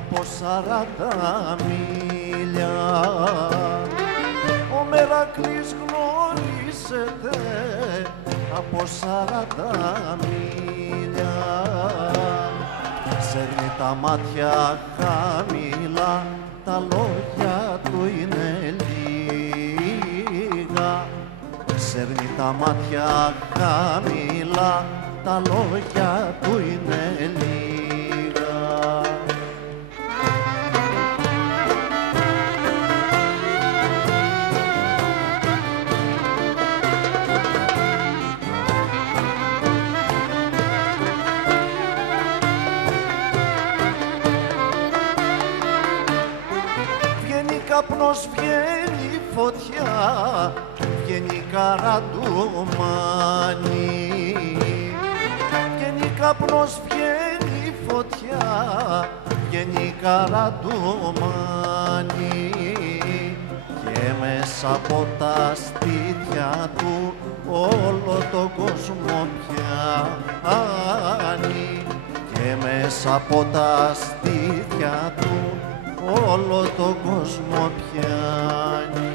από 40 μίλια. Ο Μερακλής γνωρίζεται από 40 μίλια. Σέρνει τα μάτια χαμηλά, τα λόγια του είναι λίγα. Σέρνει τα μάτια χαμηλά, τα λόγια του είναι λίγα. Βγαίνει καπνός, βγαίνει φωτιά, βγαίνει καραντομάνι. Βγαίνει καπνός, βγαίνει φωτιά, βγαίνει καραντομάνι. Και μέσα από τα στήθια του όλο τον κόσμο πιάνει. Και μέσα από τα στήθια του όλο τον κόσμο πιάνει.